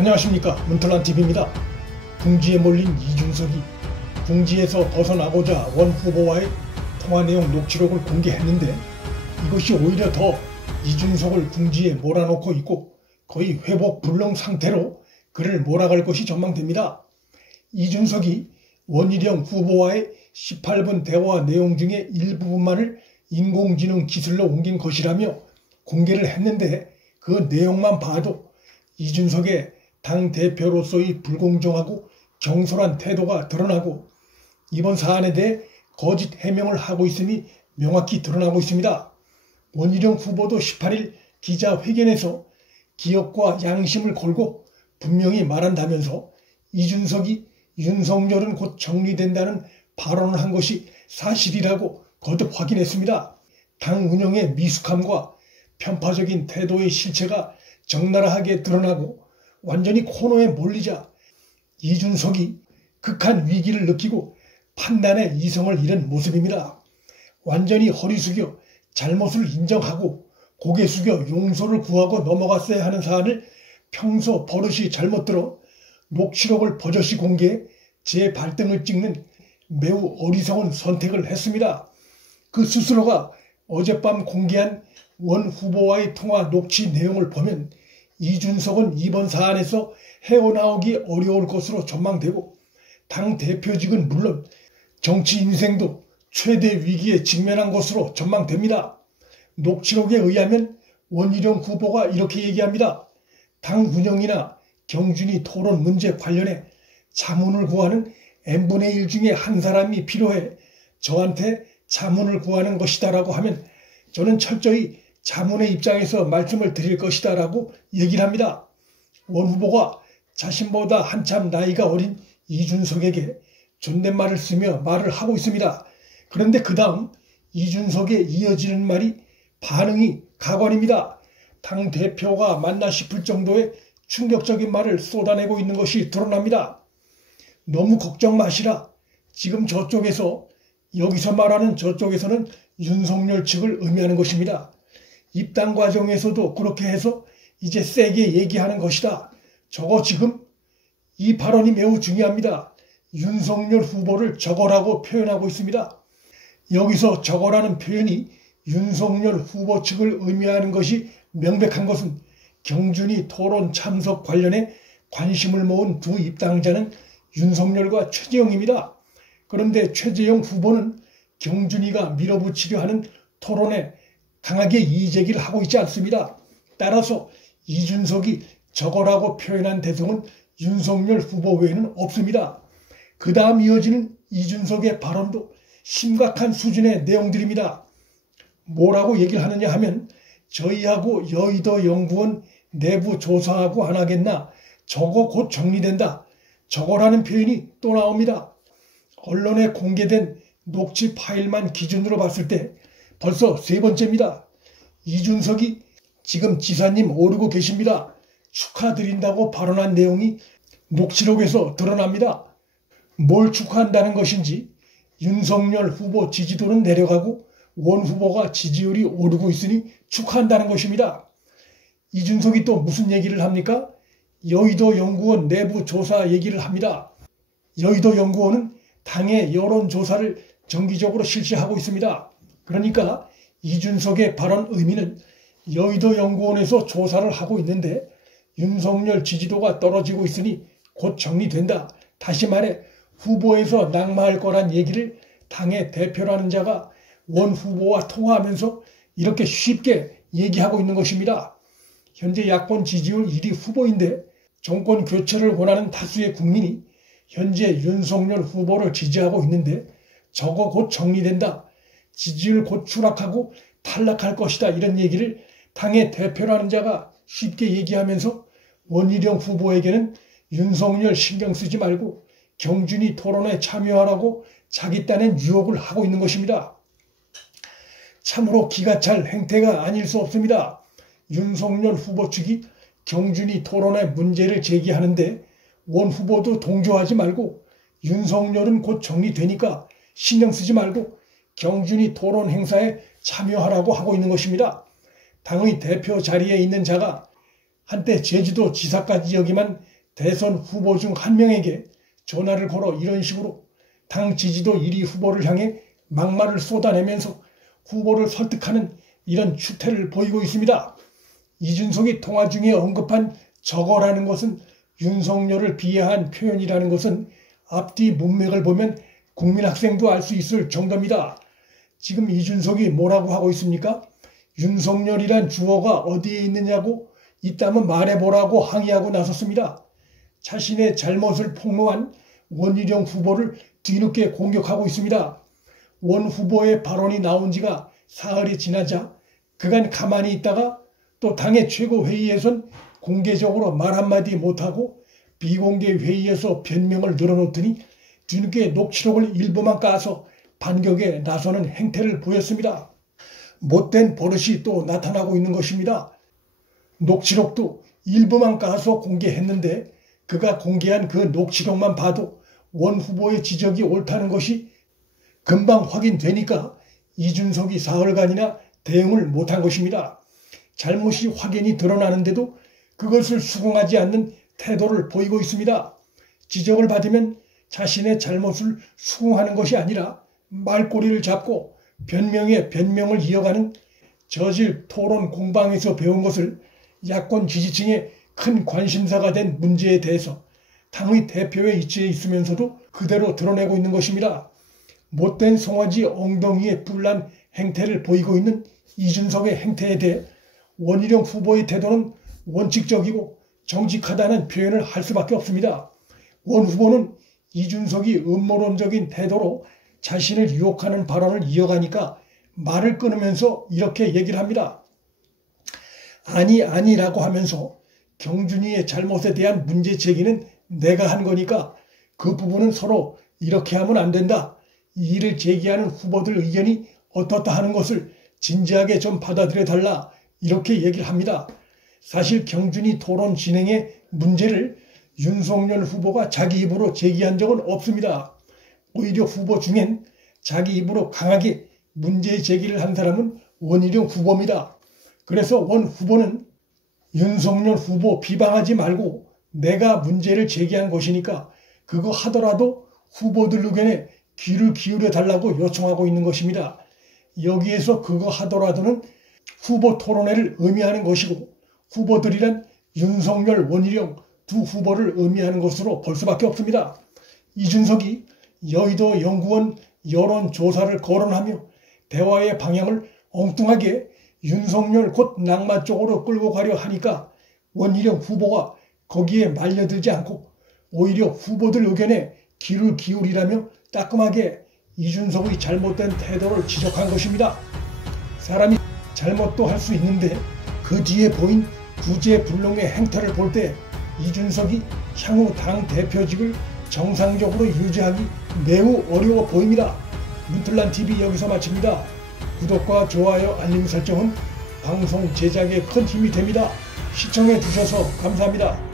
안녕하십니까, 문털란TV입니다. 궁지에 몰린 이준석이 궁지에서 벗어나고자 원 후보와의 통화 내용 녹취록을 공개했는데, 이것이 오히려 더 이준석을 궁지에 몰아넣고 있고 거의 회복 불능 상태로 그를 몰아갈 것이 전망됩니다. 이준석이 원희룡 후보와의 18분 대화 내용 중에 일부분만을 인공지능 기술로 옮긴 것이라며 공개를 했는데, 그 내용만 봐도 이준석의 당대표로서의 불공정하고 경솔한 태도가 드러나고 이번 사안에 대해 거짓 해명을 하고 있음이 명확히 드러나고 있습니다. 원희룡 후보도 18일 기자회견에서 기억과 양심을 걸고 분명히 말한다면서 이준석이 윤석열은 곧 정리된다는 발언을 한 것이 사실이라고 거듭 확인했습니다. 당 운영의 미숙함과 편파적인 태도의 실체가 적나라하게 드러나고 완전히 코너에 몰리자 이준석이 극한 위기를 느끼고 판단의 이성을 잃은 모습입니다. 완전히 허리 숙여 잘못을 인정하고 고개 숙여 용서를 구하고 넘어갔어야 하는 사안을 평소 버릇이 잘못 들어 녹취록을 버젓이 공개해 제 발등을 찍는 매우 어리석은 선택을 했습니다. 그 스스로가 어젯밤 공개한 원 후보와의 통화 녹취 내용을 보면 이준석은 이번 사안에서 헤어나오기 어려울 것으로 전망되고 당 대표직은 물론 정치 인생도 최대 위기에 직면한 것으로 전망됩니다. 녹취록에 의하면 원희룡 후보가 이렇게 얘기합니다. 당 운영이나 경준이 토론 문제 관련해 자문을 구하는 n분의 1 중에 한 사람이 필요해 저한테 자문을 구하는 것이다 라고 하면 저는 철저히 자문의 입장에서 말씀을 드릴 것이다 라고 얘기를 합니다. 원 후보가 자신보다 한참 나이가 어린 이준석에게 존댓말을 쓰며 말을 하고 있습니다. 그런데 그 다음 이준석에 이어지는 말이 반응이 가관입니다. 당대표가 맞나 싶을 정도의 충격적인 말을 쏟아내고 있는 것이 드러납니다. 너무 걱정 마시라. 지금 저쪽에서, 여기서 말하는 저쪽에서는 윤석열 측을 의미하는 것입니다. 입당 과정에서도 그렇게 해서 이제 세게 얘기하는 것이다. 저거 지금 이 발언이 매우 중요합니다. 윤석열 후보를 저거라고 표현하고 있습니다. 여기서 저거라는 표현이 윤석열 후보 측을 의미하는 것이 명백한 것은 경준이 토론 참석 관련해 관심을 모은 두 입당자는 윤석열과 최재형입니다. 그런데 최재형 후보는 경준이가 밀어붙이려 하는 토론에 강하게 이의제기를 하고 있지 않습니다. 따라서 이준석이 저거라고 표현한 대상은 윤석열 후보 외에는 없습니다. 그 다음 이어지는 이준석의 발언도 심각한 수준의 내용들입니다. 뭐라고 얘기를 하느냐 하면 저희하고 여의도 연구원 내부 조사하고 안 하겠나, 저거 곧 정리된다, 저거라는 표현이 또 나옵니다. 언론에 공개된 녹취 파일만 기준으로 봤을 때 벌써 세 번째입니다. 이준석이 지금 지사님 오르고 계십니다. 축하드린다고 발언한 내용이 녹취록에서 드러납니다. 뭘 축하한다는 것인지 윤석열 후보 지지도는 내려가고 원 후보가 지지율이 오르고 있으니 축하한다는 것입니다. 이준석이 또 무슨 얘기를 합니까? 여의도 연구원 내부 조사 얘기를 합니다. 여의도 연구원은 당의 여론조사를 정기적으로 실시하고 있습니다. 그러니까 이준석의 발언 의미는 여의도 연구원에서 조사를 하고 있는데 윤석열 지지도가 떨어지고 있으니 곧 정리된다. 다시 말해 후보에서 낙마할 거란 얘기를 당의 대표라는 자가 원 후보와 통화하면서 이렇게 쉽게 얘기하고 있는 것입니다. 현재 야권 지지율 1위 후보인데 정권 교체를 원하는 다수의 국민이 현재 윤석열 후보를 지지하고 있는데 저거 곧 정리된다, 지지율 곧 추락하고 탈락할 것이다, 이런 얘기를 당의 대표라는 자가 쉽게 얘기하면서 원희룡 후보에게는 윤석열 신경 쓰지 말고 경준이 토론에 참여하라고 자기 딴엔 유혹을 하고 있는 것입니다. 참으로 기가 찰 행태가 아닐 수 없습니다. 윤석열 후보 측이 경준이 토론에 문제를 제기하는데 원 후보도 동조하지 말고 윤석열은 곧 정리되니까 신경 쓰지 말고 경준이 토론 행사에 참여하라고 하고 있는 것입니다. 당의 대표 자리에 있는 자가 한때 제주도 지사까지 역임한 대선 후보 중 한 명에게 전화를 걸어 이런 식으로 당 지지도 1위 후보를 향해 막말을 쏟아내면서 후보를 설득하는 이런 추태를 보이고 있습니다. 이준석이 통화 중에 언급한 저거라는 것은 윤석열을 비하한 표현이라는 것은 앞뒤 문맥을 보면 국민학생도 알 수 있을 정도입니다. 지금 이준석이 뭐라고 하고 있습니까? 윤석열이란 주어가 어디에 있느냐고 있다면 말해보라고 항의하고 나섰습니다. 자신의 잘못을 폭로한 원희룡 후보를 뒤늦게 공격하고 있습니다. 원 후보의 발언이 나온 지가 사흘이 지나자 그간 가만히 있다가 또 당의 최고회의에선 공개적으로 말 한마디 못하고 비공개 회의에서 변명을 늘어놓더니 뒤늦게 녹취록을 일부만 까서 반격에 나서는 행태를 보였습니다. 못된 버릇이 또 나타나고 있는 것입니다. 녹취록도 일부만 까서 공개했는데 그가 공개한 그 녹취록만 봐도 원 후보의 지적이 옳다는 것이 금방 확인되니까 이준석이 사흘간이나 대응을 못한 것입니다. 잘못이 확연히 드러나는데도 그것을 수긍하지 않는 태도를 보이고 있습니다. 지적을 받으면 자신의 잘못을 수긍하는 것이 아니라 말꼬리를 잡고 변명에 변명을 이어가는 저질 토론 공방에서 배운 것을 야권 지지층의 큰 관심사가 된 문제에 대해서 당의 대표에 위치해 있으면서도 그대로 드러내고 있는 것입니다. 못된 송아지 엉덩이에 뿔난 행태를 보이고 있는 이준석의 행태에 대해 원희룡 후보의 태도는 원칙적이고 정직하다는 표현을 할 수밖에 없습니다. 원 후보는 이준석이 음모론적인 태도로 자신을 유혹하는 발언을 이어가니까 말을 끊으면서 이렇게 얘기를 합니다. 아니라고 하면서 경준이의 잘못에 대한 문제 제기는 내가 한 거니까 그 부분은 서로 이렇게 하면 안 된다. 이 일을 제기하는 후보들 의견이 어떻다 하는 것을 진지하게 좀 받아들여 달라. 이렇게 얘기를 합니다. 사실 경준이 토론 진행의 문제를 윤석열 후보가 자기 입으로 제기한 적은 없습니다. 오히려 후보 중엔 자기 입으로 강하게 문제 제기를 한 사람은 원희룡 후보입니다. 그래서 원 후보는 윤석열 후보 비방하지 말고 내가 문제를 제기한 것이니까 그거 하더라도 후보들 의견에 귀를 기울여 달라고 요청하고 있는 것입니다. 여기에서 그거 하더라도는 후보 토론회를 의미하는 것이고 후보들이란 윤석열, 원희룡 두 후보를 의미하는 것으로 볼 수밖에 없습니다. 이준석이 여의도 연구원 여론조사를 거론하며 대화의 방향을 엉뚱하게 윤석열 곧 낙마 쪽으로 끌고 가려 하니까 원희룡 후보가 거기에 말려들지 않고 오히려 후보들 의견에 귀를 기울이라며 따끔하게 이준석의 잘못된 태도를 지적한 것입니다. 사람이 잘못도 할 수 있는데 그 뒤에 보인 구제불능의 행태를 볼 때 이준석이 향후 당 대표직을 정상적으로 유지하기 매우 어려워 보입니다. 문틀란TV 여기서 마칩니다. 구독과 좋아요, 알림 설정은 방송 제작에 큰 힘이 됩니다. 시청해 주셔서 감사합니다.